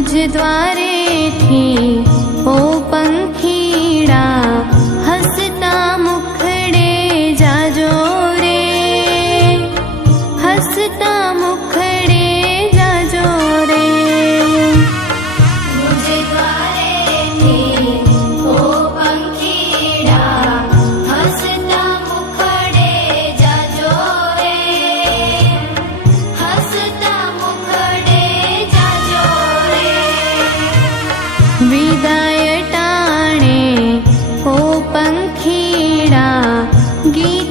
मुझ द्वारे थी ओ पंखीड़ा हसता मुखड़े जाजो रे, हसता मुखड़े जाजो रे। मुझ द्वारे थी ओ पंखीड़ा हसता मुखड़े जाजो रे, हसता मुखड़े जाजो रे। विदाय टाणे ओ पंखीड़ा गीत